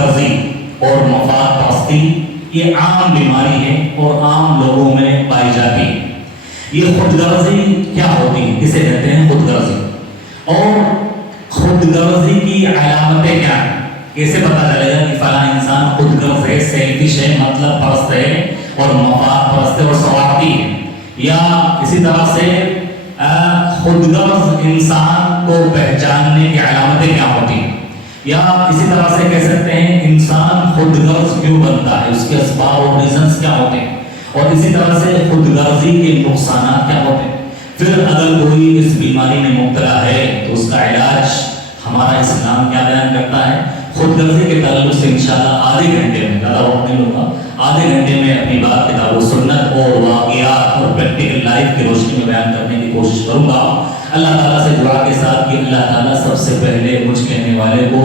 غرضی اور مفاد پرستی یہ عام بیماری ہے اور عام لوگوں میں پائی جاتی ہے۔ یہ خود غرضی کیا ہوتی ہے؟ اسے کہتے ہیں خود غرضی۔ اور خود غرضی کی علامتیں کیا ہیں؟ کیسے پتہ چلے گا کہ فلاں انسان خود غرض ہے، سیلفش ہے، مطلب پرست ہے اور مفاد پرست ہے اور سوارتی ہے؟ یا اسی طرح سے خود غرض انسان کو پہچاننے کی علامتیں کیا ہوتی ہیں؟ یا اسی طرح سے کہہ سکتے ہیں انسان خود غرض کیوں بنتا ہے، اس کے اسباب اور ریزنز کیا ہوتے ہیں؟ اور اسی طرح سے خود غرضی کے نقصانات کیا ہوتے ہیں؟ پھر اگر کوئی اس بیماری میں مبتلا ہے تو اس کا علاج ہمارا اسلام کیا بیان کرتا ہے؟ خود غرضی کے تعلق سے انشاءاللہ آدھے گھنٹے میں، زیادہ وقت نہیں لوں گا، آدھے گھنٹے میں اپنی بات کتاب و سنت اور واقعات اور پریکٹیکل لائف کی روشنی میں بیان کرنے کی کوشش کروں گا۔ اللہ تعالیٰ سے دعا کے ساتھ کہ اللہ تعالیٰ سب سے پہلے مجھ کہنے والے کو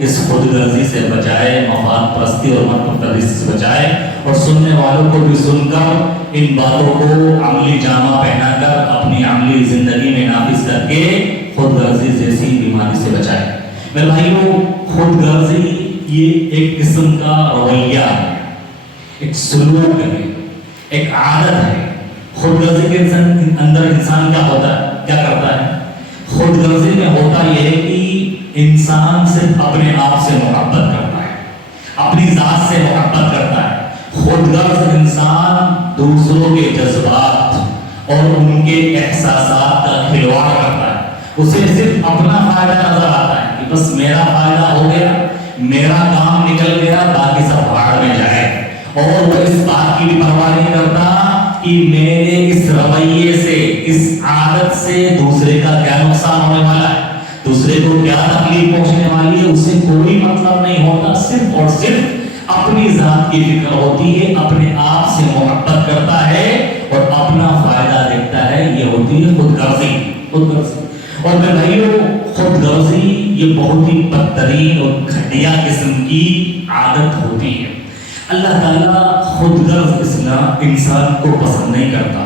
اس خود غرضی سے بچائے، مفاد پرستی اور مطلب پرستی سے بچائے، اور سننے والوں کو بھی سن کر ان باتوں کو عملی جامہ پہنا کر اپنی عملی زندگی میں نافذ کر کے خود غرضی جیسی بیماری سے بچائے۔ میرے بھائیوں، خود غرضی یہ ایک قسم کا رویہ ہے، ایک سلوک ہے، ایک عادت ہے۔ خود غرضی کے اندر انسان کیا ہوتا ہے، کیا کرتا ہے؟ خود غرضی میں ہوتا یہ ہے کہ انسان صرف اپنے آپ سے محبت کرتا ہے، اپنی ذات سے محبت کرتا ہے۔ خود غرض انسان دوسروں کے جذبات اور ان کے احساسات کا کھلواڑ کرتا ہے۔ اسے صرف اپنا فائدہ نظر آتا ہے کہ بس میرا فائدہ ہو گیا، میرا کام نکل گیا، باقی سب بھاڑ میں جائے، اور وہ اس بات کی بھی پرواہ نہیں کرتا کہ میرے اس رویے سے، اس عادت سے دوسرے کا کیا نقصان ہونے والا ہے، دوسرے کو کیا تکلیف پہنچنے والی ہے، اسے کوئی مطلب نہیں ہوتا۔ صرف اور صرف اپنی ذات کی فکر ہوتی ہے، اپنے آپ سے محبت کرتا ہے اور اپنا فائدہ دیکھتا ہے۔ یہ ہوتی ہے خود غرضی۔ خود غرضی اور میرے بھائیوں، خود غرضی یہ بہت ہی بدترین اور گھٹیا قسم کی عادت ہوتی ہے۔ اللہ تعالیٰ خود غرض انسان کو پسند نہیں کرتا۔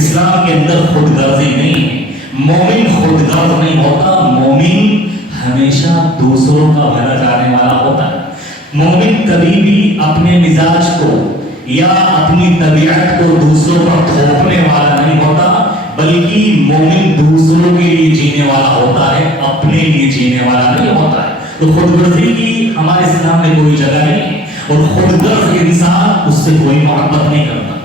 اسلام کے اندر خود غرضی نہیں ہے۔ مومن خود غرض نہیں ہوتا، مومن ہمیشہ دوسروں کا بھلا چاہنے والا ہوتا ہے۔ مومن کبھی بھی اپنے مزاج کو یا اپنی طبیعت کو دوسروں پر تھوپنے والا نہیں ہوتا، بلکہ مومن دوسروں کے لیے جینے والا ہوتا ہے، اپنے لیے جینے والا نہیں ہوتا ہے۔ تو خود غرضی کی ہمارے اسلام میں کوئی جگہ نہیں ہے، اور خود غرض انسان اس سے کوئی محبت نہیں کرتا۔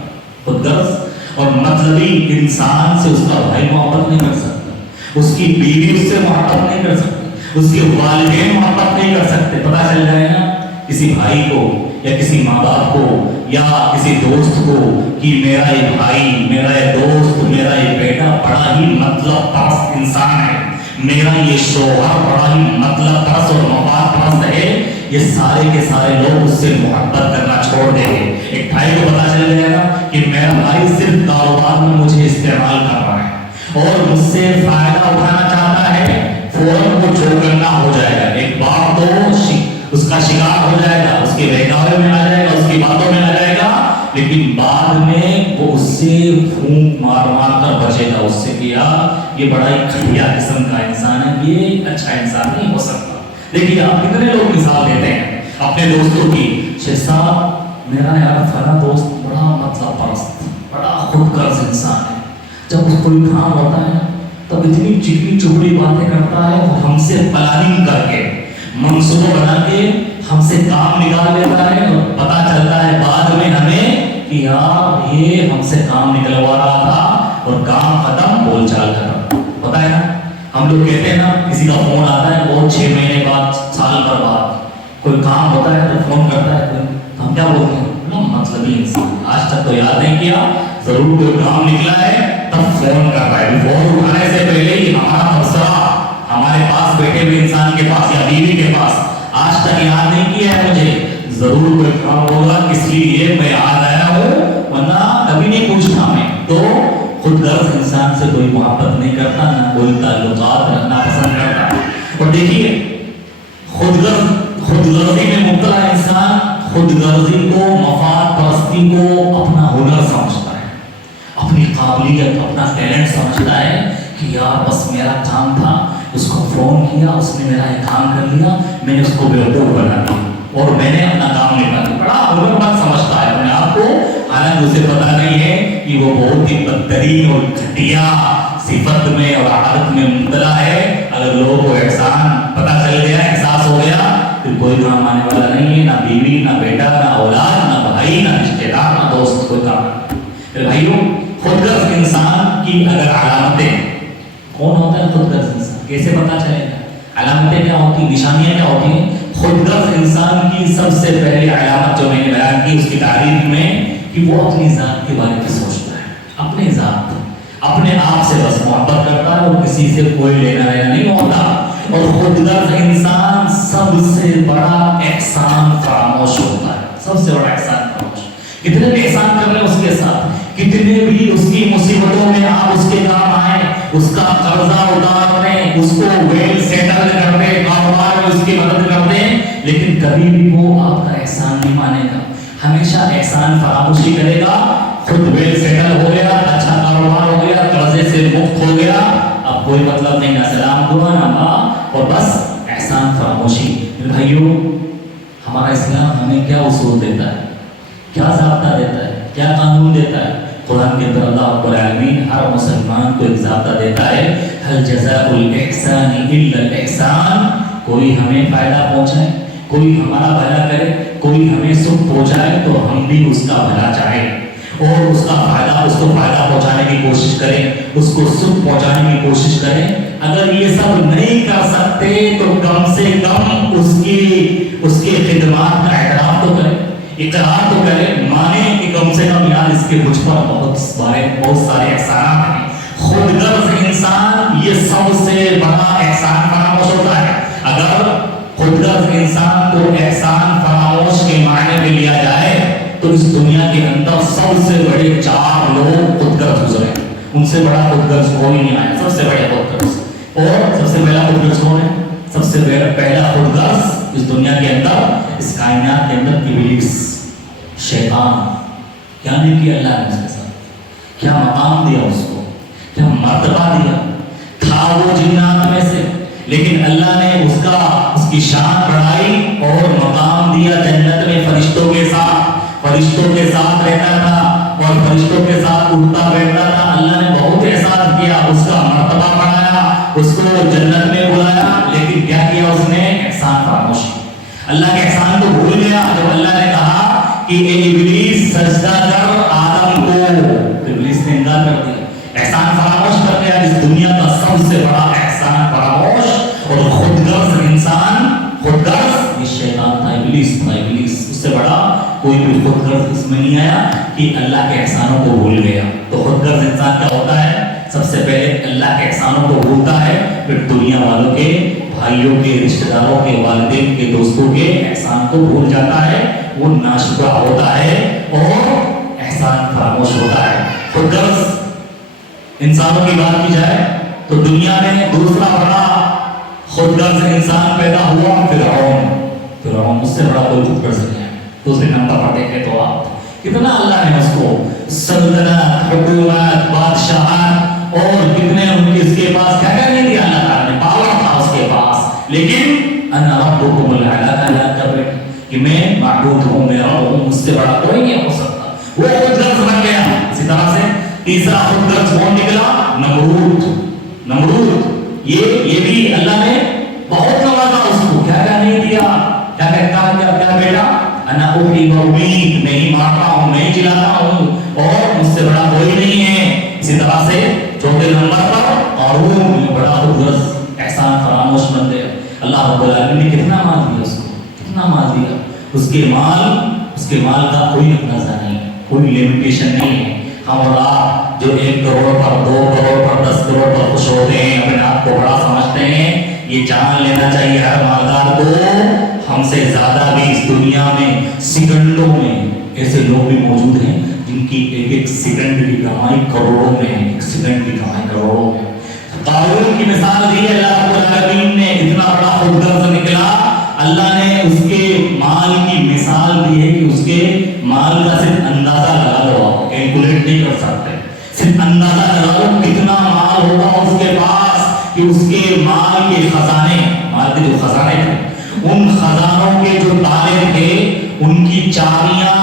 خود غرض اور مطلبی انسان سے اس کا بھائی محبت نہیں کر سکتا، اس کی بیوی اس سے محبت نہیں کر سکتی، اس کے والدین محبت نہیں کر سکتے۔ پتہ چل جائے نا کسی بھائی کو یا کسی ماں باپ کو یا کسی دوست کو کہ میرا یہ بھائی، میرا یہ دوست، میرا یہ بیٹا بڑا ہی مطلب پرست انسان ہے، میرا یہ شوہر بڑا ہی مطلب پرست اور مفاد پرست ہے، یہ سارے کے سارے لوگ اس سے محبت کرنا چھوڑ دیں گے۔ ایک بھائی کو پتا چل جائے گا کہ میرا بھائی صرف کاروبار میں مجھے استعمال کر رہا ہے اور مجھ سے فائدہ اٹھانا چاہتا ہے، فوراً وہ جو کرنا ہو جائے گا۔ ایک بار تو اس کا شکار ہو جائے گا، اس کے بہکاوے میں آ جائے گا، اس کی باتوں میں آ جائے گا، لیکن بعد میں وہ اس سے پھونک مار مار کر بچے گا، اس سے کہ یار یہ بڑا ہی گھٹیا قسم کا انسان ہے، یہ اچھا انسان نہیں ہو سکتا۔ دیکھیے آپ کتنے لوگ مثال دیتے ہیں اپنے دوستوں کی، شیخ صاحب میرا یار فلاں دوست بڑا مطلب پرست، بڑا خود غرض انسان ہے، جب اس کوئی کام ہوتا ہے تب اتنی چپڑی چپڑی باتیں کرتا ہے، وہ ہم سے پلاننگ کر کے منصوبہ بنا کے ہم سے کام نکال لیتا ہے، اور پتہ چلتا ہے بعد میں ہمیں کہ یار یہ ہم سے کام نکلوا رہا تھا اور کام ختم، بول چال ختم۔ پتہ ہے نا، ہم لوگ کہتے ہیں نا کسی کا فون آتا ہے اور 6 مہینے بعد، سال بھر بعد کوئی کام ہوتا ہے تو فون کرتا ہے، تو ہم کیا بولتے ہیں؟ مطلبی انسان، آج تک تو یاد نہیں کیا، ضرور کوئی کام نکلا ہے تب فون کر رہا ہے۔ فون اٹھانے سے پہلے ہی ہمارا تبصرہ ہمارے پاس بیٹھے ہوئے انسان کے پاس یا بیوی کے پاس، آج تک یاد نہیں کیا ہے مجھے، ضرور کوئی کام ہوگا اس لیے میں یاد آیا ہوں، ورنہ کبھی نہیں پوچھتا میں۔ تو خود غرض انسان سے کوئی محبت نہیں کرتا، نہ کوئی تعلقات رکھنا پسند کرتا۔ اور دیکھیے خود غرضی میں مبتلا انسان خود غرضی کو، مفاد پرستی کو اپنا ہنر سمجھتا ہے، اپنی قابلیت، اپنا ٹیلنٹ سمجھتا ہے کہ یار بس میرا کام تھا، اس کو فون کیا، اس نے میرا یہ کام کر لیا، میں نے اس کو بیوقوف بنا دیا۔ اور میں نے اپنا کام نکالا. بڑا ہنر مند سمجھتا ہے اپنے آپ کو، حالانکہ اسے پتا نہیں ہے کہ وہ بہت ہی بدترین اور گھٹیا صفت میں اور عادت میں مبتلا ہے. اگر لوگوں کو احسان پتہ چل گیا، احساس ہو گیا، پھر کوئی کام آنے والا نہیں ہے، نہ بیوی، نہ بیٹا، نہ اولاد، نہ بھائی، نہ رشتے دار، نہ دوست، کوئی کام نہیں. پھر بھائیوں، خود غرض انسان کی اگر علامتیں، کون ہوتا ہے خود غرض انسان؟ کیسے پتا چلے گا؟ علامتیں کیا ہوتی ہیں، نشانیاں کیا ہوتی ہیں؟ خود غرض انسان کی سب سے پہلی علامت جو میں نے بیان کی اس کی تعریف میں، کہ وہ اپنی ذات کے بارے میں سوچتا ہے. اپنی ذات، اپنے آپ سے بس محبت کرتا ہے اور کسی سے کوئی لینا دینا نہیں ہوتا. اور خود غرض انسان سب سے بڑا احسان فراموش ہوتا ہے. سب سے بڑا احسان فراموش. کتنے بھی احسان کر رہے اس کے ساتھ، کتنے بھی اس کی مصیبتوں میں آپ اس کے کام آئے، اس کا قرضہ اتار دیں، اس کو ویل سیٹل کر دیں، کاروبار میں اس کی مدد کر دیں، لیکن کبھی بھی وہ آپ کا احسان نہیں مانے گا. ہمیشہ احسان فراموشی کرے گا. خود ویل سیٹل ہو گیا، اچھا کاروبار ہو گیا، قرضے سے مکت ہو گیا، اب کوئی مطلب نہیں، نہ سلام دعا نہ ماں، اور بس احسان فراموشی. بھائیوں، ہمارا اسلام ہمیں کیا اصول دیتا ہے، کیا ضابطہ دیتا ہے، کیا قانون دیتا ہے؟ قرآن کے اندر اللہ رب العالمین ہر مسلمان کو ایک ضابطہ دیتا ہے، هل جزاء الاحسان الا الاحسان. کوئی ہمیں فائدہ پہنچائے، کوئی ہمارا بھلا کرے، کوئی ہمیں سکھ پہنچائے تو ہم بھی اس کا بھلا چاہیں اور اس کا فائدہ، اس کو فائدہ پہنچانے کی کوشش کریں، اس کو سکھ پہنچانے کی کوشش کریں. اگر یہ سب نہیں کر سکتے تو کم سے کم اس کی خدمات کا اعتراف تو کریں، اقرار تو کریں، مانیں کہ کم سے کم یار اس کے مجھ پر بہت سارے احسانات ہیں. خود غرض انسان یہ سب سے بڑا احسان فراموش ہوتا ہے. اگر خود غرض انسان کو احسان فراموش کے معنی میں لیا جائے تو اس دنیا کے اندر سب سے بڑے 4 لوگ خود غرض گزرے. ان سے بڑا خود غرض کوئی نہیں آیا، سب سے بڑے خود غرض. اور سب سے پہلا خود غرض کون ہے؟ سب سے پہلا خود غرض اس دنیا کے اندر، اس کائنات کے اندر ابلیس، شیطان. کیا نہیں کیا اللہ نے اس کے ساتھ؟ کیا مقام دیا اس کو، کیا مرتبہ دیا. تھا وہ جنات میں سے، لیکن اللہ نے اس کی شان بڑھائی اور مقام دیا جنت میں فرشتوں کے ساتھ. فرشتوں کے ساتھ رہتا تھا اور فرشتوں کے ساتھ اٹھتا بیٹھتا تھا. اللہ نے بہت احسان کیا، اس کا مرتبہ بڑھایا، اس کو جنت میں بلایا. لیکن کیا کیا اس نے؟ احسان فراموشی. اللہ کے احسان کو بھول گیا. جب اللہ نے کہا کہ اے ابلیس سجدہ کر آدم کو، ابلیس نے انکار کر دیا، احسان فراموش کر دیا. اس دنیا کا سب سے بڑا احسان فراموش اور خود غرض انسان، خود غرض یہ شیطان تھا، ابلیس تھا. ابلیس اس سے بڑا کوئی بھی خود غرض اس میں نہیں آیا کہ اللہ کے احسانوں کو بھول گیا. تو خود غرض انسان کیا ہوتا ہے؟ سب سے پہلے اللہ کے احسانوں کو بھولتا ہے، پھر دنیا والوں کے، بھائیوں کے، رشتہ داروں کے، والدین کے، دوستوں کے احسان کو بھول جاتا ہے. وہ ناشکرا ہوتا ہے اور احسان فراموش ہوتا ہے. خود غرض انسانوں کی بات کی جائے تو دنیا میں دوسرا بڑا خود غرض انسان پیدا ہوا فرعون. فرعون اس سے بڑا کوئی خود غرض نہیں ہے. دوسرے نمبر پر دیکھیں تو آپ کتنا اللہ نے اس کو سلطنت، حکومت، بادشاہت اور کتنے ان کے اس کے پاس کیا کیا نہیں دیا. اللہ تعالیٰ نے پاور تھا اس کے پاس، لیکن انا ربکم الاعلی کا یاد کر بیٹھے کہ میں معبود ہوں، میرا ہوں، مجھ سے بڑا کوئی نہیں ہو سکتا. وہ خود غرض بن گیا. اسی طرح سے تیسرا خود غرض کون نکلا؟ نمرود. نمرود یہ بھی اللہ نے بہت نوازا اس کو. کیا کیا نہیں دیا، کیا کہتا ہے، کیا بیٹا انا احیی و امیت، میں ہی مارتا ہوں، میں ہی جلاتا ہوں اور مجھ سے بڑا کوئی نہیں ہے. اسی طرح سے چوتھے نمبر پر قارون، یہ بڑا خود غرض احسان فراموش بن گیا. اللہ رب العالمین نے کتنا مال دیا اس کو، کتنا مال دیا. اس کے مال کا کوئی اندازہ نہیں، کوئی لیمیٹیشن نہیں ہے. ہم اور آپ جو 1 کروڑ پر، 2 کروڑ پر، 10 کروڑ پر خوش ہوتے ہیں، اپنے آپ کو بڑا سمجھتے ہیں. یہ جان لینا چاہیے ہر مالدار کو، ہم سے زیادہ بھی اس دنیا میں سیکنڈوں میں ایسے لوگ بھی موجود ہیں جن کی ایک سیکنڈ کی کمائی کروڑوں میں ہے. 1 سیکنڈ کی کمائی کروڑوں میں. قارون کی مثال دی ہے اللہ رب العالمین نے. اتنا بڑا خود غرض نکلا. اللہ نے اس کے مال کی مثال دی ہے کہ اس کے مال کا صرف اندازہ لگا لو، آپ کیلکولیٹ نہیں کر سکتے. صرف اندازہ لگا لو کتنا مال ہوگا اس کے پاس کہ اس کے مال کے خزانے، مال کے جو خزانے تھے، ان خزانوں کے جو تالے ان کی چابیاں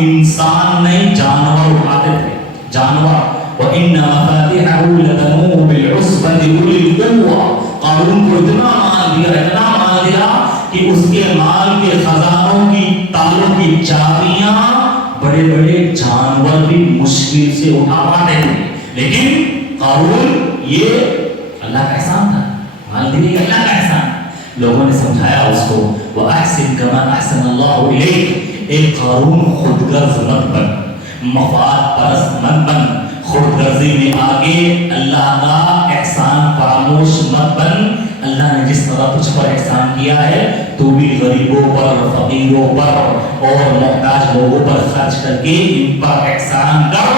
انسان نہیں جانور اٹھاتے تھے، جانور۔ وَإِنَّ مَفَاتِحَهُ لَتَنُوءُ بِالْعُصْبَةِ أُولِي الْقُوَّةِ، قارون کو اتنا مال دیا کہ اس کے مال کے خزانوں کی تالوں کی چابیاں بڑے بڑے جانور بھی مشکل سے اٹھا پاتے تھے۔ لیکن قارون یہ اللہ کا احسان تھا، مال دینے کا اللہ کا احسان۔ لوگوں نے سمجھایا اس کو، وَأَحْسِن كَمَا أَحْسَنَ اللَّهُ إِلَيْكَ، اے قارون خود غرض مت بن، مفاد پرست مت بن، خود غرضی میں آگے اللہ کا احسان فراموش مت بن۔ اللہ نے جس طرح تجھ پر احسان کیا ہے تو بھی غریبوں پر، فقیروں پر اور محتاج لوگوں پر خرچ کر کے ان پر احسان کر۔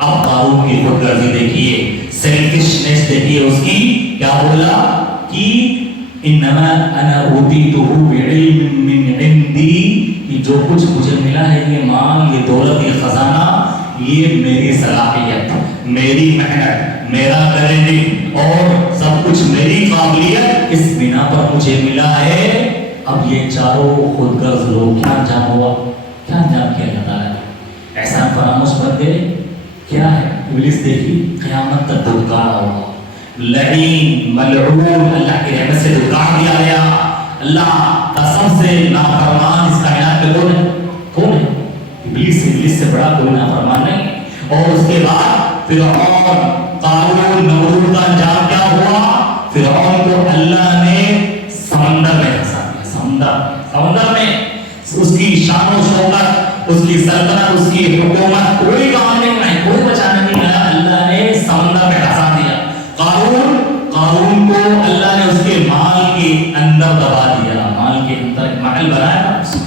اب قارون کی خود غرضی دیکھیے، سیلفشنس دیکھیے اس کی، کیا بولا کہ انما انا اوتیتہ بعلم من عندی، کہ جو کچھ مجھے ملا ہے یہ مال، یہ دولت، یہ خزانہ، یہ میری صلاحیت، میری محنت، میرا کریڈٹ اور سب کچھ میری قابلیت، اس بنا پر مجھے ملا ہے۔ اب یہ چاروں خود غرض لوگ کیا انجام ہوا، کیا انجام کیا اللہ تعالیٰ نے؟ احسان فراموش بن گئے۔ کیا ہے ابلیس؟ دیکھی قیامت تک دھتکارا ہوگا، لعین ملعون، اللہ کی رحمت سے دھتکار دیا گیا۔ اللہ کا سب سے نافرمان اس کائنات میں کون ہے؟ کون ہے؟ ابلیس سے بڑا کوئی نافرمان نہیں۔ اور اس کے بعد فرعون، قارون، نمرود کا انجام کیا ہوا؟ فرعون کو اللہ نے سمندر میں پھنسا دیا، سمندر میں۔ اس کی شان و شوکت، اس کی سلطنت، اس کی حکومت کوئی کام نہیں آئی، کوئی بچانے نہیں آیا، اللہ نے سمندر میں پھنسا دیا۔ قارون کو اللہ نے اس کے مال کے اندر دبا دیا، مال کے اندر محل بنایا تھا،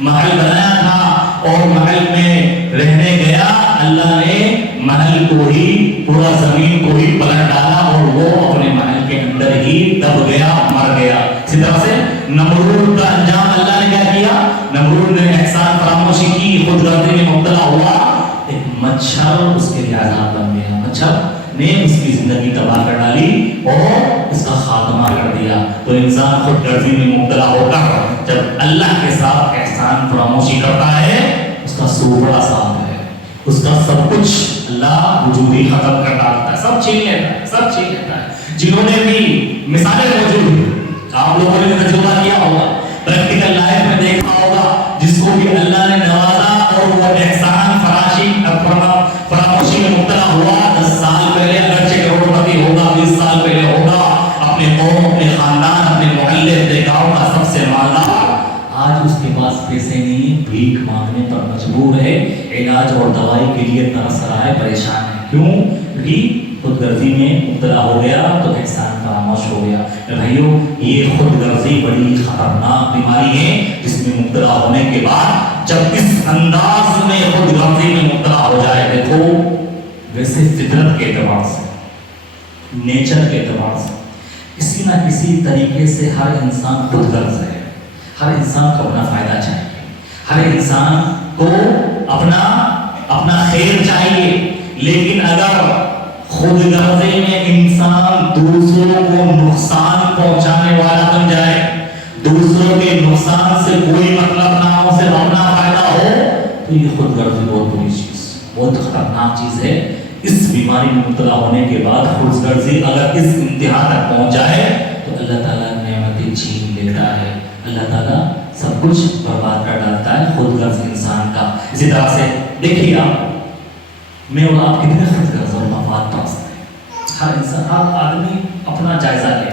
محل بنایا تھا اور محل میں رہنے گیا۔ اللہ نے محل کو ہی، پورا زمین کو ہی پلٹ ڈالا اور وہ اپنے محل کے اندر ہی دب گیا، مر گیا۔ اسی طرح سے نمرود کا انجام اللہ نے کیا کیا؟ نمرود نے احسان فراموشی کی، خود غرضی میں مبتلا ہوا، ایک مچھر اس کے لیے عذاب بن گیا، مچھر نے اس کی زندگی تباہ کر ڈالی اور اس کا خاتمہ کر دیا۔ تو انسان خود غرضی میں مبتلا ہوتا ہے جب اللہ کے ساتھ احسان فراموشی کرتا ہے، اس کا سوپڑا صاف ہے، اس کا سب کچھ اللہ وجود ہی ختم کر ڈالتا ہے، سب چھین لیتا ہے، سب چھین لیتا ہے۔ جنہوں نے بھی مثالیں موجود ہیں، آپ لوگوں نے تجربہ کیا ہوگا، پریکٹیکل لائف میں دیکھا ہوگا، جس کو بھی اللہ نے نوازا اور وہ احسان فراموشی میں مبتلا ہوا، 10 سال پہلے اگرچہ کروڑ پتی ہوگا، 20 سال پہلے ہوگا، اپنے قوم، اپنے خاندان، اپنے محلے، اپنے گاؤں کا سب سے مالدار، آج اس کے پاس پیسے نہیں، بھیک مانگنے پر مجبور ہے، علاج اور دوائی کے لیے ترس رہا ہے، پریشان ہے۔ کیوں؟ کیونکہ خود غرضی میں مبتلا ہو گیا تو احسان فراموش ہو گیا۔ بھائیو، یہ خود غرضی بڑی خطرناک بیماری ہے جس میں مبتلا ہونے کے بعد جب اس انداز میں خود غرضی میں مبتلا ہو جائے، دیکھو ویسے فطرت کے اعتبار سے، نیچر کے اعتبار سے کسی نہ کسی طریقے سے ہر انسان خود غرض ہے، ہر انسان کو اپنا فائدہ چاہیے، ہر انسان کو اپنا خیر چاہیے۔ لیکن اگر خود غرضی میں انسان دوسروں کو نقصان پہنچانے والا بن جائے، دوسروں کے نقصان سے کوئی مطلب نہ ہو، صرف اپنا فائدہ ہو، تو یہ خود غرضی بہت بری چیز، بہت خطرناک چیز ہے۔ اس بیماری میں مبتلا ہونے کے بعد خود غرضی اگر اس انتہا تک پہنچ جائے تو اللہ تعالیٰ نعمتیں چھین لیتا ہے، اللہ تعالیٰ سب کچھ برباد کر ڈالتا ہے خود غرض انسان کا۔ اسی طرح سے دیکھیے میں اور آپ کتنے خود غرض اور مفاد پرست ہیں، ہر انسان، ہر آدمی اپنا جائزہ لے۔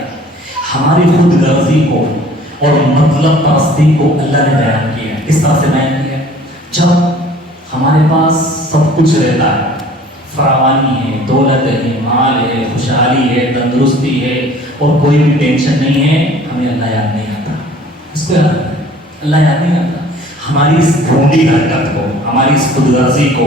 ہماری خود غرضی کو اور مطلب پرستی کو اللہ نے بیان کیا ہے۔ کس طرح سے بیان کیا؟ جب ہمارے پاس سب کچھ رہتا ہے، فراوانی ہے، دولت ہے، مال ہے، خوشحالی ہے، تندرستی ہے اور کوئی بھی ٹینشن نہیں ہے، ہمیں اللہ یاد نہیں آتا۔ اس کو یاد ہے، اللہ یاد نہیں آتا۔ ہماری اس ڈھونڈی حرکت کو، ہماری اس خود غرضی کو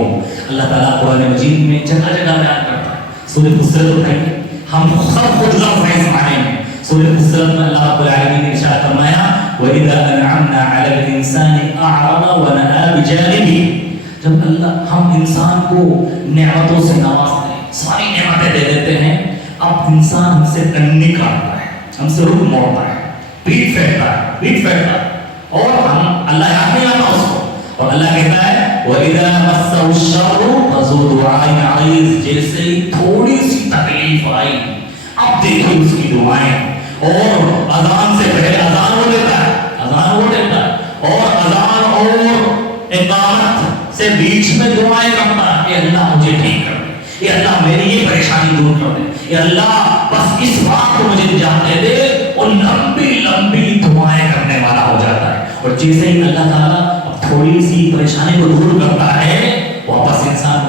اللہ تعالیٰ قرآن مجید میں جگہ جگہ بیان کرتا ہے۔ سورہ فصلت اٹھائیے، ہم سب خود غرض ہیں اس معنی میں۔ سورہ فصلت میں اللہ رب العالمین نے ارشاد فرمایا وَإِذَا أَنْعَمْنَا عَلَى الْإِنسَانِ أَعْرَضَ وَنَأَىٰ بِجَانِبِهِ، جب اللہ ہم انسان کو نعمتوں سے نوازتے ہیں، ساری نعمتیں دے دیتے ہیں، اب انسان ہم سے کنی کاٹتا ہے، ہم سے رخ موڑتا ہے، پیٹ پھیرتا ہے اور ہم اللہ یاد نہیں آتا اس کو، اور اللہ کہتا ہے وَإِذَا مَسَّهُ الشَّرُّ فَذُو دُعَاءٍ عَرِيضٍ، جیسے ہی تھوڑی سی تکلیف آئی اب دیکھیں اس کی دعائیں، اور اذان سے پہلے اذان ہو لیتا ہے اور اذان اور اقامت سے بیچ میں دعائیں کرتا ہے کہ اللہ مجھے ٹھیک کر دے، یا اللہ میری یہ پریشانی دور کر دے، یا اللہ بس اس وقت مجھے نجات دے دے، اور لمبی لمبی دعائیں کرنے والا ہو جاتا ہے۔ اور جیسے ہی اللہ تعالیٰ تھوڑی سی پریشانی کو دور کرتا ہے واپس انسان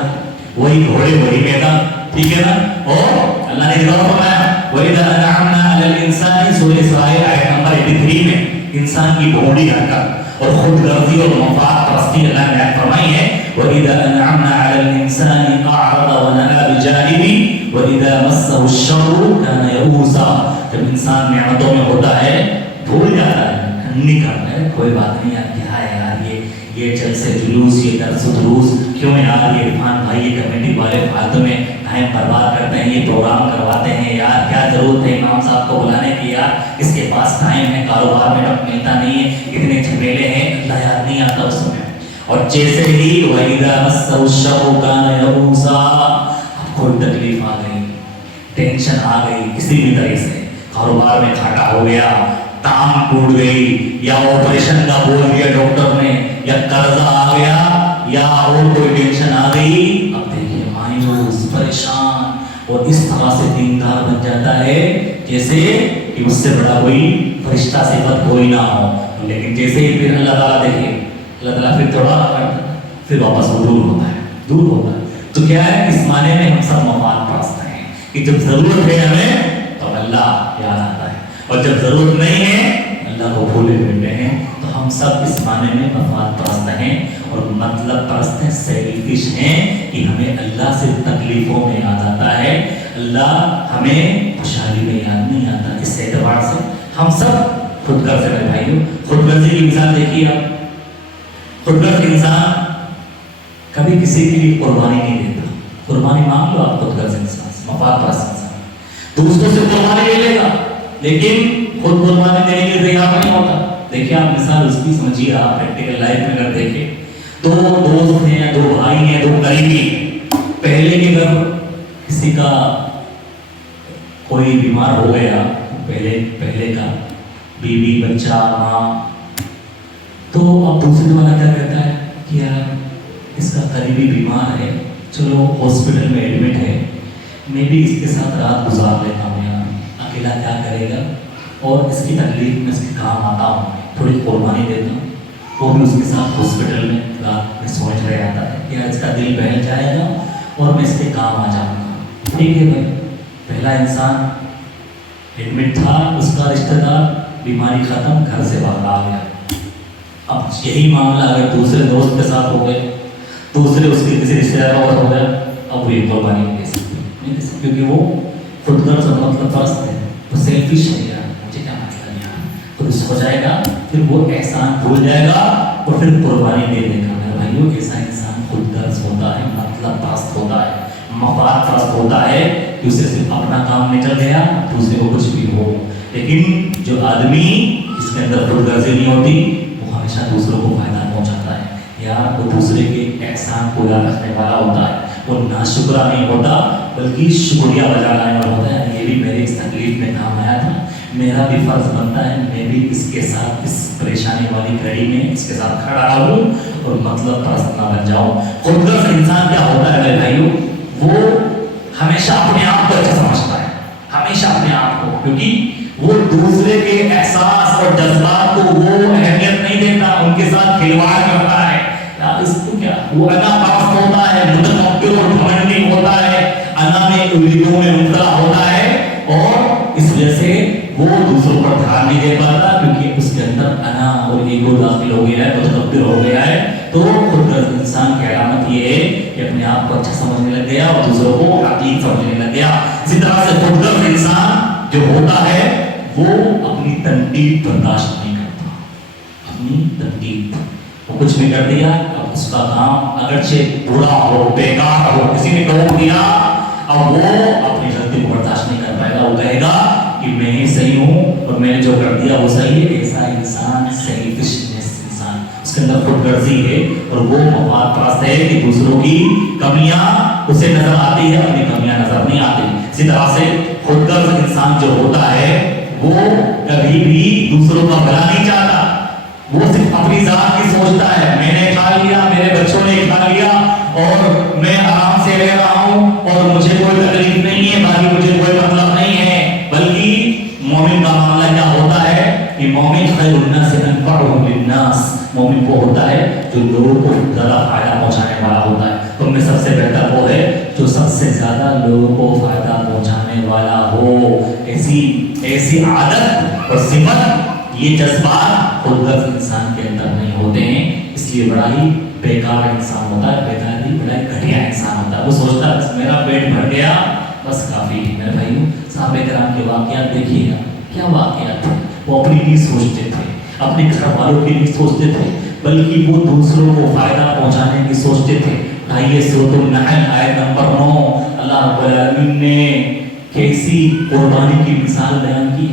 وہی گھوڑے وہی میدان، ٹھیک ہے نا۔ اور اللہ نے جواب فرمایا وَإِذَا أَنْعَمْنَا عَلَى الْإِنسَانِ، سورہ اسرائیل آیت نمبر 83 میں انسان کی بھونڈی حرکت اور خود غرضی اور مفاد پرستی اللہ نے آیت فرمائی ہے وَإِذَا أَنْعَمْنَا عَلَى الْإِنسَانِ أَعْرَضَ وَنَأَىٰ بِجَانِبِهِ وَإِذَا مَسَّهُ الشَّرُّ كَانَ يَئُوسًا، جب انسان نعمتوں میں ہوتا ہے بھول جاتا ہے، نہیں کرتا ہے، کوئی بات نہیں یار، کیا ہے یار یہ جلسے جلوس، یہ درس و دروس کیوں یار، یہ عرفان بھائی یہ کمیٹی والے فالتو میں ٹائم برباد کرتے ہیں، یہ پروگرام کرواتے ہیں یار، کیا ضرورت ہے امام صاحب کو بلانے کی یار، اس کے پاس ٹائم ہے، کاروبار میں وقت ملتا نہیں ہے، اتنے جھمیلے ہیں، اللہ یاد نہیں آتا اس میں۔ اور جیسے ہی وَإِذَا مَسَّهُ الشَّرُّ كَانَ يَئُوسًا، کوئی تکلیف آ گئی، ٹینشن آ گئی، کسی بھی طرح سے کاروبار میں گھاٹا ہو گیا، ٹانگ ٹوٹ گئی، یا آپریشن کا بول دیا ڈاکٹر نے، یا قرضہ آ گیا، یا اور کوئی ٹینشن آ گئی، اب دیکھیے مایوس پریشان، اور اس طرح سے دیندار بن جاتا ہے جیسے کہ اس سے بڑا کوئی فرشتہ صفت کوئی نہ ہو۔ لیکن جیسے ہی پھر اللہ تعالیٰ دیکھے، اللہ تعالیٰ پھر تھوڑا کرتا ہے، پھر واپس وہ دور ہوتا ہے۔ تو کیا ہے، اس معنی میں ہم سب مفاد پرست ہیں کہ جب ضرورت ہے ہمیں تو اللہ یاد آتا ہے، اور جب ضرورت نہیں ہے اللہ کو بھولے بیٹھے ہیں۔ تو ہم سب اس معنی میں مفاد پرست ہیں اور مطلب پرست ہیں، سیلفش ہیں کہ ہمیں اللہ سے تکلیفوں میں یاد آتا ہے، اللہ ہمیں خوشحالی میں یاد نہیں آتا۔ اس اعتبار سے ہم سب خود غرض ہیں بھائیو۔ خود غرضی کی مثال دیکھیے آپ، خود غرض انسان کبھی کسی کے لیے قربانی نہیں دیتا، قربانی مانگ لو آپ، خود غرض انسان، مفاد پرست انسان دوسروں سے قربانی لے لے گا لیکن خود قربانی دینے کے لیے تیار نہیں ہوتا۔ دیکھیے آپ مثال اس کی سمجھیے، آپ پریکٹیکل لائف میں اگر دیکھیں، دو دوست ہیں، دو بھائی ہیں، دو قریبی، پہلے کے گھر کسی کا کوئی بیمار ہو گیا، پہلے کا بیوی بچہ ماں، تو اب دوسرے والا کیا کہتا ہے کہ یار اس کا قریبی بیمار ہے، چلو ہاسپٹل میں ایڈمٹ ہے، میں بھی اس کے ساتھ رات گزار لیتا ہوں یار، اکیلا کیا کرے گا، اور اس کی تکلیف میں اس کے کام آتا ہوں، تھوڑی قربانی دیتا ہوں، وہ بھی اس کے ساتھ ہاسپٹل میں رات میں سوچ رہے آتا ہے کہ اس کا دل بہل جائے گا اور میں اس کے کام آ جاؤں گا۔ ٹھیک ہے بھائی، پہلا انسان ایڈمٹ تھا، اس کا رشتہ دار بیماری ختم، گھر سے باہر آ گیا۔ اب یہی معاملہ اگر دوسرے دوست کے ساتھ ہو گئے، دوسرے اس کے کسی رشتہ دار کا ہو گیا، اب وہ یہ قربانی نہیں دے سکتے، کیونکہ وہ خود غرض اور مطلب پرست ہے، وہ سیلفش ہے یار، مجھے کیا مطلب یار، خود اس ہو جائے گا، پھر وہ احسان بھول جائے گا اور پھر قربانی دے دے گا۔ میرے بھائیوں، ایسا انسان خود غرض ہوتا ہے، مطلب پرست ہوتا ہے، مفاد پرست ہوتا ہے کہ اسے صرف اپنا کام نکل گیا، دوسرے کو کچھ بھی ہو۔ لیکن جو آدمی اس کے اندر خود غرضی نہیں ہوتی، وہ ہمیشہ دوسروں کو فائدہ پہنچاتا ہے یار، وہ دوسرے کے احسان کو یاد رکھنے والا ہوتا ہے، وہ ناشکرا نہیں ہوتا بلکہ شکریہ بجا لانے والا ہوتا ہے۔ یہ بھی میرے اس تکلیف میں کام آیا تھا، میرا بھی فرض بنتا ہے میں بھی اس کے ساتھ اس پریشانی والی گھڑی میں اس کے ساتھ کھڑا رہوں اور مطلب پرست نہ بن جاؤں۔ خود غرض انسان کیا ہوتا ہے میرے بھائیوں، وہ ہمیشہ اپنے آپ کو اچھا سمجھتا ہے، ہمیشہ اپنے آپ کو، کیونکہ وہ دوسرے کے احساس اور جذبات کو وہ اہمیت نہیں دیتا، ان کے ساتھ کھلواڑ کرتا ہے یار، اس کو کیا، وہ انا پرست ہوتا ہے، متکبر اور گھمنڈی ہوتا ہے، انا میں الجھنوں میں مبتلا ہوتا ہے، اور اس وجہ سے وہ دوسروں پر دھیان نہیں دے پاتا، کیونکہ اس کے اندر انا اور ایگو داخل ہو گیا ہے، متکبر ہو گیا ہے۔ تو خود غرض انسان کی علامت یہ ہے کہ اپنے آپ کو اچھا سمجھنے لگ گیا اور دوسروں کو حقیر سمجھنے لگ گیا۔ اسی طرح سے خود غرض انسان جو ہوتا ہے وہ اپنی تنقید برداشت نہیں کرتا، اپنی تنقید، وہ کچھ بھی کر دیا، اب اس کا کام اگرچہ برا ہو، بیکار ہو، کسی نے ٹوک دیا، اب وہ اپنی غلطی کو برداشت نہیں کر پائے گا، وہ کہے گا کہ میں ہی صحیح ہوں اور میں نے جو کر دیا وہ صحیح ہے۔ ایسا انسان سیلفش انسان، اس اس کے اندر خود غرضی ہے اور وہ مفاد پرست ہے کہ دوسروں کی کمیاں اسے نظر آتی ہے، اپنی کمیاں نظر نہیں آتی۔ اسی طرح سے خود غرض انسان جو ہوتا ہے وہ کبھی بھی دوسروں کا بھلا نہیں چاہتا، وہ صرف اپنی ذات کی سوچتا ہے، میں نے کھا لیا، میرے بچوں نے کھا لیا اور میں آرام سے رہ رہا ہوں اور مجھے کوئی تکلیف نہیں ہے، باقی مجھے کوئی مطلب نہیں ہے۔ بلکہ مومن کا معاملہ کیا ہوتا ہے کہ مومن خیر الناس انفعهم للناس، مومن وہ ہوتا ہے جو لوگوں کو زیادہ فائدہ پہنچانے والا ہوتا ہے۔ تم میں سب سے بہتر وہ ہے جو سب سے زیادہ لوگوں کو فائدہ پہنچانے والا ہو۔ ایسی عادت اور صفت، یہ جذبات خود غرض انسان کے اندر نہیں ہوتے ہیں، اس لیے بڑا ہی بیکار انسان ہوتا ہے، بڑا ہی گھٹیا انسان ہوتا ہے۔ وہ سوچتا ہے بس میرا پیٹ بھر گیا بس کافی ہے۔ میرے بھائیوں، صحابہ کرام کے واقعات دیکھیے گا، کیا واقعات تھے۔ وہ اپنی نہیں سوچتے تھے، اپنے گھر والوں کی نہیں سوچتے تھے، بلکہ وہ دوسروں کو فائدہ پہنچانے کی سوچتے تھے۔ آئیے سورۃ النحل آیت نمبر 9، اللہ رب العالمین نے کیسی قربانی کی مثال بیان کی،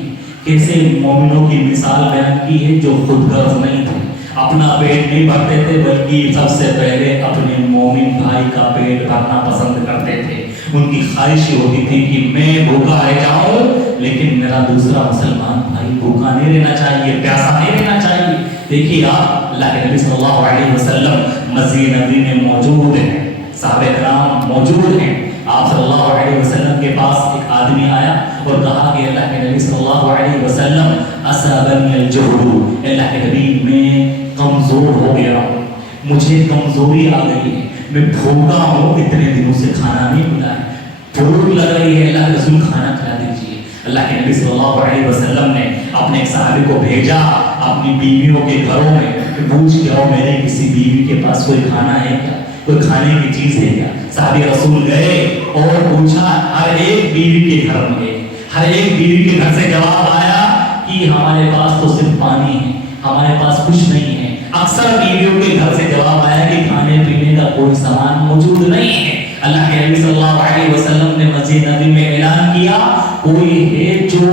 کیسے مومنوں کی مثال بیان کی ہے جو خود غرض نہیں تھے، اپنا پیٹ نہیں بھرتے تھے، بلکہ سب سے پہلے اپنے مومن بھائی کا پیٹ بھرنا پسند کرتے تھے۔ ان کی خواہش ہوتی تھی کہ میں بھوکا رہ جاؤں لیکن میرا دوسرا مسلمان بھائی بھوکا نہیں رہنا چاہیے، پیاسا نہیں رہنا چاہیے۔ دیکھیے آپ، اللہ کے نبی صلی اللہ علیہ وسلم مسجد نبی میں موجود ہیں، صحابہ کرام موجود ہیں، آپ صلی اللہ علیہ وسلم کے پاس ایک آدمی آیا اور کہا کہ اللہ کے نبی صلی اللہ علیہ وسلم اصابنی الجہد، اللہ کے نبی میں کمزور ہو گیا ہوں، مجھے کمزوری آ گئی ہے، میں بھوکا ہوں، اتنے دنوں سے کھانا نہیں ملا ہے، بھوک لگ رہی ہے، اللہ کے رسول کھانا کھلا دیجیے۔ اللہ کے نبی صلی اللہ علیہ وسلم نے اپنے ایک صحابی کو بھیجا اپنی بیویوں کے گھروں میں کہ پوچھ کے آؤ میرے کسی بیوی کے پاس کوئی کھانا ہے کیا، کوئی کھانے کی چیز ہے کیا۔ صحابی رسول گئے اور پوچھا، ہر ایک بیوی کے گھر میں گئے، ہر ایک بیوی کے گھر سے جواب آیا کہ ہمارے پاس تو صرف پانی ہے، ہمارے پاس کچھ نہیں ہے۔ اکثر بیویوں کے گھر سے جواب آیا کہ کھانے پینے کا کوئی سامان موجود نہیں ہے۔ اللہ کے نبی صلی اللہ علیہ وسلم نے مسجد نبی میں اعلان کیا، کوئی ہے جو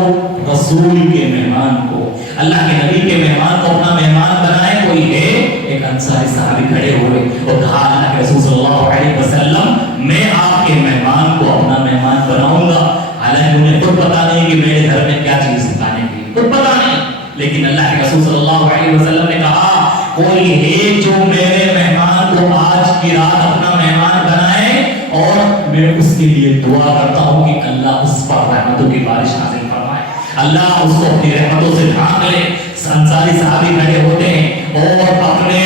رسول کے مہمان کو، اللہ کے نبی کے مہمان کو اپنا مہمان بنائے، کوئی ہے؟ ایک انصاری صحابی کھڑے ہوئے اور کہا، اللہ کے رسول صلی اللہ علیہ وسلم میں آپ کے مہمان کو اپنا مہمان بناؤں گا۔ حالانکہ انہیں خود پتا نہیں کہ میرے گھر میں کیا چیز کھانے کی، خود پتا نہیں، لیکن اللہ کے رسول صلی اللہ علیہ وسلم نے کہا، کوئی ہے جو میرے مہمان کو آج کی رات اپنا مہمان بنائے، اور میں اس کے لیے دعا کرتا ہوں کہ اللہ اس پر رحمتوں کی بارش نازل فرمائے، اللہ اس کو اپنی رحمتوں سے ڈھانپ لے۔ انصاری صحابی کھڑے ہوتے ہیں اور اپنے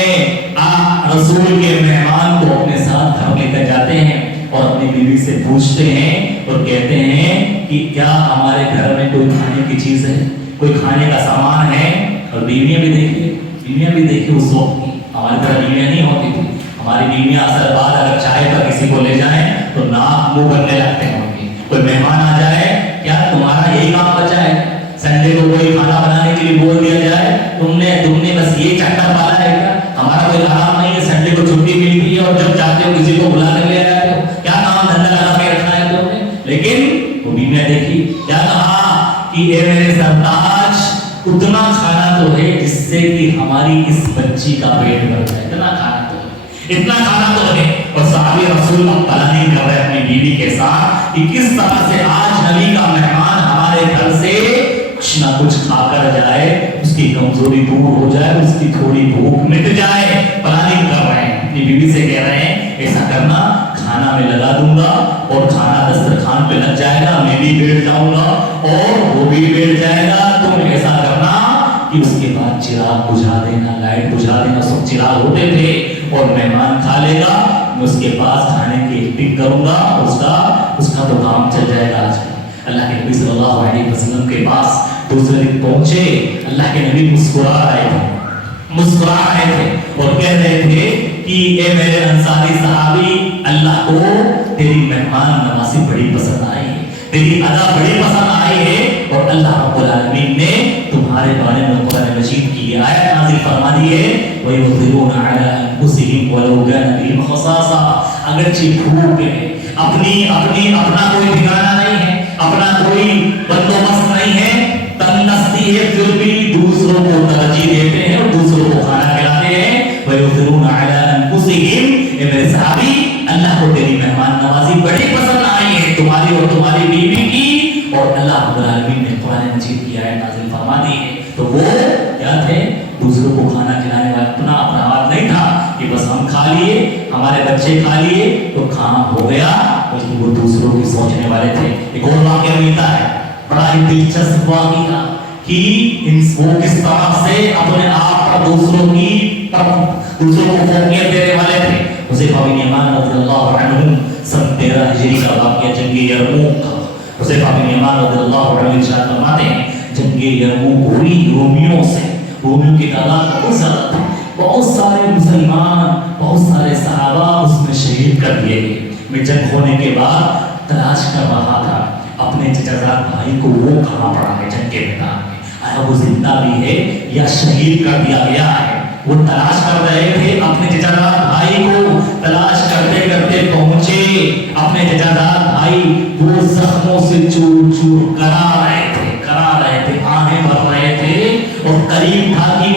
رسول کے مہمان کو اپنے ساتھ گھر لے کر جاتے ہیں اور اپنی بیوی سے پوچھتے ہیں اور کہتے ہیں کہ کیا ہمارے گھر میں کوئی کھانے کی چیز ہے، کوئی کھانے کا سامان ہے۔ اور بیویاں بھی دیکھیے اس وقت کی، ہماری طرح بیویاں نہیں ہوتی تھی، ہماری بیویاں اثر بعد اگر چاہے تو کسی کو لے جائیں تو ناک منہ کرنے لگتے ہیں، کوئی مہمان آ جائے، کیا تمہارا یہی کام بچا ہے، سنڈے کو کوئی کھانا بنانے کے لیے بول دیا جائے، تم نے بس یہ چکر پالا ہے کیا، ہمارا کوئی آرام نہیں ہے، سنڈے کو چھٹی ملتی ہے اور جب چاہتے ہو کسی کو بلا کر لے جاتے ہو، کیا کام دھندا لگا کے رکھا ہے تم نے۔ لیکن وہ بیویاں دیکھی، کیا کہا کہ اے میرے سرتاج، اتنا کھانا تو ہے جس سے کہ ہماری اس بچی کا پیٹ بھر جائے، اتنا کھانا تو ہے۔ اور صحابی رسول پلاننگ کر رہے اپنی بیوی کے ساتھ کہ کس طرح سے آج نبی کا مہمان ہمارے گھر سے کچھ نہ کچھ کھا کر جائے، اس کی کمزوری دور ہو جائے، اس کی تھوڑی بھوک مٹ جائے۔ پلاننگ کر رہے ہیں، اپنی بیوی سے کہہ رہے ہیں ایسا کرنا، کھانا میں لگا دوں گا اور کھانا دسترخوان پہ لگ جائے گا، میں بھی بیٹھ جاؤں گا اور وہ بھی بیٹھ جائے گا، تم ایسا کرنا کہ اس کے بعد چراغ بجھا دینا، لائٹ بجھا دینا، سب چراغ ہوتے تھے، اور مہمان کھا لے گا، میں اس کے پاس کھانے کی پک کروں گا، اس کا تو کام چل جائے گا۔ آج اللہ کے نبی صلی اللہ علیہ وسلم کے پاس دوسرے دن پہنچے، اللہ کے نبی مسکرا رہے تھے اور کہہ رہے تھے کہ اے میرے انصاری صحابی، اللہ کو تیری مہمان نوازی بڑی پسند آئی ہے، تیری ادا بڑی پسند آئی ہے، اور اللہ رب العالمین نے تمہارے بارے میں قرآن مجید کی یہ آیت نازل فرما دی ہے، وَيُؤْثِرُونَ عَلَىٰ أَنفُسِهِمْ وَلَوْ كَانَ بِهِمْ خَصَاصَةٌ، اگرچہ بھوک ہے، اپنا کوئی ٹھکانہ نہیں ہے، اپنا کوئی بندوبست نہیں ہے، تنگ دستی ہے، پھر بھی دوسروں کو ترجیح دیتے ہیں اور دوسروں کو کھانا کھلاتے ہیں۔ دوسروں کو کھانا کھلانے والا اپنا افراد نہیں تھا کہ بس ہم کھا لیے, ہمارے بچے کھا لیے تو کھانا ہو گیا, بلکہ وہ دوسروں کی سوچنے والے تھے. ایک اور واقعہ ملتا ہے, بڑا ہی دلچسپ واقعہ کہ وہ کس طرح سے اپنے آپ پر دوسروں کو فوقیت دینے والے تھے. حذیفہ بن یمان رضی اللہ عنہ سن 13 ہجری کا واقعہ جنگ یرموک کا. حذیفہ بن یمان رضی اللہ عنہ ارشاد فرماتے ہیں جنگ یرموک ہوئی رومیوں سے, رومیوں کی تعداد بہت زیادہ تھی, بہت سارے مسلمان, بہت سارے صحابہ اس میں شہید کر دیے گئے. میں جنگ ہونے کے بعد تلاش کر رہا تھا اپنے چچا بھائی کو, وہ کہاں پڑا ہے جنگ کے میدان میں, آیا وہ زندہ بھی ہے یا شہید کر دیا گیا ہے. وہ تلاش کر رہے تھے اپنے چچا بھائی کو, تلاش کرتے کرتے پہنچے اپنے چچا بھائی, وہ زخموں سے چور چور کرا رہے تھے, آہیں بھر رہے تھے, اور قریب تھا کہ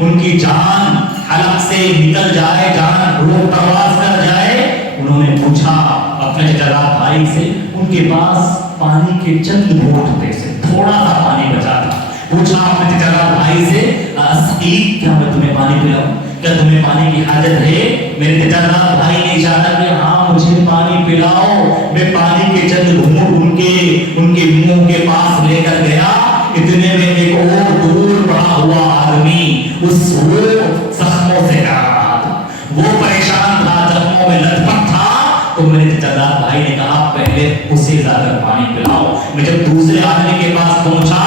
ان کی جان حلق سے نکل جائے, جان روح پرواز کر جائے. انہوں نے پوچھا اپنے چچا بھائی سے, ان کے پاس پانی کے چند گھونٹ تھے, تھوڑا سا پانی بچا تھا. پوچھا اپنے چچا بھائی سے, اسقیق, کیا میں تمہیں پانی پلاؤں, کیا تمہیں پانی کی حاجت ہے؟ میرے چچا بھائی نے اشارہ کیا, ہاں مجھے پانی پلاؤ. میں پانی کے چند گھونٹ ان کے منہ کے پاس لے کر گیا. اتنے میں ایک اور دور پڑا ہوا آدمی اس زخموں سے کر رہا تھا, وہ پریشان تھا, زخموں میں لت پت تھا. تو میرے چچا بھائی نے کہا پہلے اسے جا کر پانی پلاؤ. میں جب دوسرے آدمی کے پاس پہنچا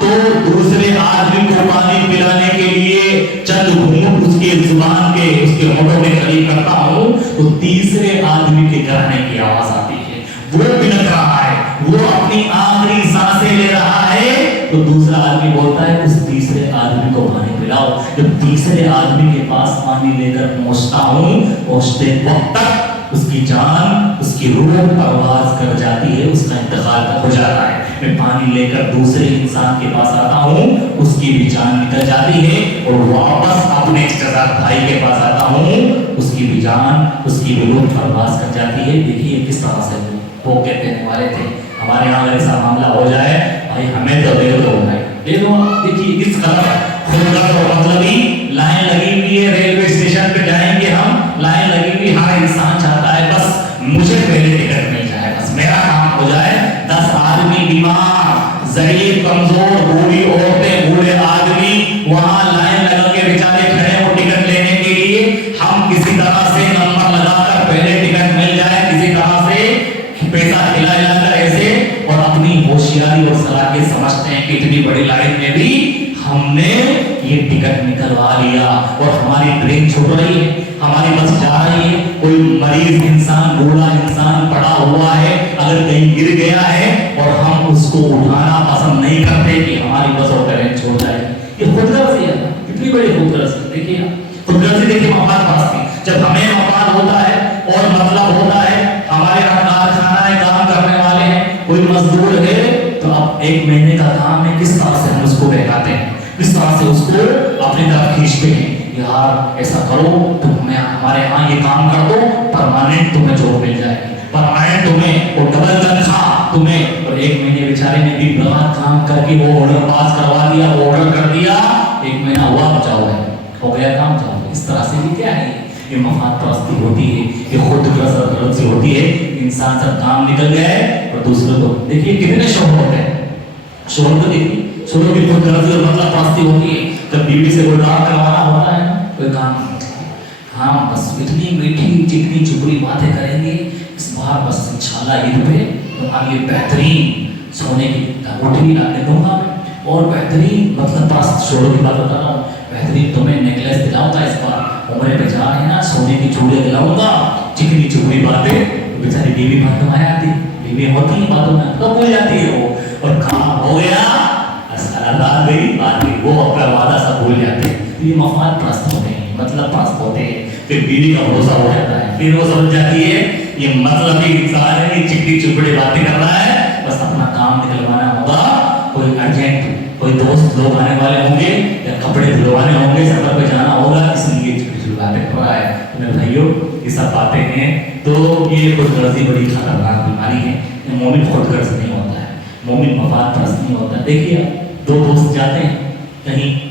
تو دوسرے آدمی کو پانی پلانے کے لیے چند گھونٹ اس کے زبان کے, اس کے ہونٹوں میں قریب کرتا ہوں تو تیسرے آدمی کے گرنے کی آواز آتی ہے. وہ بلک رہا ہے, وہ اپنی آخری سانسیں لے رہا ہے. تو دوسرا آدمی بولتا ہے اس تیسرے آدمی کو پانی پلاؤ. جب تیسرے آدمی کے پاس پانی لے کر پہنچتا ہوں, پہنچتے وقت تک اس کی جان, اس کی روح پرواز کر جاتی ہے, اس کا انتقال ہو جاتا ہے. میں پانی لے کر دوسرے انسان کے پاس آتا ہوں, اس کی بھی جان نکل جاتی ہے, اور واپس اپنے چچا بھائی کے پاس آتا ہوں, اس کی بھی جان, اس کی بھی روح پرواز کر جاتی ہے. دیکھیے کس طرح سے وہ کہتے ہیں والے تھے. ہمارے یہاں اگر ایسا معاملہ ہو جائے, بھائی ہمیں تو دے دو, دے دو. دیکھیے کس قدر خودغرض اور مطلبی لائن لگی ہوئی ہے. ریلوے اسٹیشن پہ جائیں گے ہم, لائن لگی ہوئی, ہر انسان چاہتا ہے بس مجھے پہلے ٹکٹ مل جائے, بس میرا کام ہو جائے. 10 آدمی بیمار, ضعیف, کمزور, بوڑھی عورتیں, بوڑھے آدمی وہاں لائن لگا کے بیچارے کھڑے ہو ٹکٹ لینے کے لیے. ہم کسی طرح سے نمبر لگا کر پہلے ٹکٹ مل جائے, کسی طرح سے پیسہ کھلا جا کر ایسے, اور اپنی ہوشیاری اور صلاحیت سمجھتے ہیں کہ اتنی بڑی لائن میں بھی ہم نے یہ ٹکٹ نکلوا لیا, اور ہماری ٹرین چھوٹ رہی ہے, ہماری بس جا رہی ہے. کوئی مریض انسان, بوڑھا انسان پڑا ہوا ہے, اگر کہیں گر گیا ہے اور ہم اس کو اٹھانا پسند نہیں کرتے کہ ہماری بس اور ٹرین چھوڑ جائے. یہ خودغرضی ہے, کتنی بڑی خودغرضی. دیکھیے خودغرضی, دیکھیے مفاد پرستی. جب ہمیں مفاد ہوتا ہے اور مطلب ہوتا ہے, ہمارے یہاں کارخانہ ہے, کام کرنے والے ہیں, کوئی مزدور ہے, تو اب 1 مہینے کا کام ہے, کس طرح سے ہم اس کو بہکاتے ہیں, کس طرح سے اس کو اپنی طرف کھینچتے ہیں. یار ایسا کرو, تم ہمارے ہاں یہ کام کر دو, پرماننٹ تمہیں جاب مل جائے گی, پرماننٹ تمہیں, اور ڈبل تنخواہ تمہیں. اور 1 مہینے بیچارے نے بھی بہت کام کر کے وہ آرڈر پاس کروا دیا, وہ آرڈر کر دیا, 1 مہینہ ہوا, بچاؤ ہے, ہو گیا کام, جاؤ. اس طرح سے بھی کیا ہے, یہ مفاد پرستی ہوتی ہے, یہ خودغرض سے ہوتی ہے. انسان سب کام نکل گیا ہے اور دوسروں کو دیکھیے کتنے شوہر ہوتے ہیں. شوہر کو دیکھیے, شوہر کی خودغرضی اور مطلب پرستی ہوتی ہے. جب بیوی سے کوئی کام کروانا ہوتا ہے, کوئی کام, ہاں بس اتنی میٹھی چکنی چپڑی باتیں کریں گے, اس بار بس انشاءاللہ عید پہ تمہارے لیے بہترین سونے کی انگوٹھی لا کے دوں گا, اور بہترین مطلب پرست شوہر کی بات بتا رہا ہوں, بہترین تمہیں نیکلیس دلاؤں گا, اس بار عمرے پہ جا رہے ہیں نا, سونے کی چوڑیاں دلاؤں گا. چکنی چپڑی باتیں, بیچاری بیوی باتوں میں آتی, بیوی ہوتی ہیں باتوں میں, تو بھول جاتی ہے وہ, اور کام ہو گیا, رات گئی, بات گئی, وہ اپنا وعدہ سب بھول جاتے ہیں. یہ مفاد پرست ہوتے ہیں, مطلب پرست ہوتے ہیں. پھر بیوی کا بھروسہ ہو جاتا ہے, پھر وہ سمجھ جاتی ہے یہ مطلب ہی انسان ہے, یہ چکنی چپڑی باتیں کر رہا ہے, بس اپنا کام نکلوانا ہوگا. کوئی ارجنٹ, کوئی دوست لوگ آنے والے ہوں گے, یا کپڑے دھلوانے ہوں گے, سفر پہ جانا ہوگا, اس لیے چکنی چپڑی باتیں کر رہا ہے. میرے بھائیوں, یہ سب باتیں ہیں. تو یہ خودغرضی بڑی خطرناک بیماری ہے. مومن خودغرض نہیں ہوتا ہے, مومن مفاد پرست نہیں ہوتا ہے. دیکھیے 2 دوست جاتے ہیں کہیں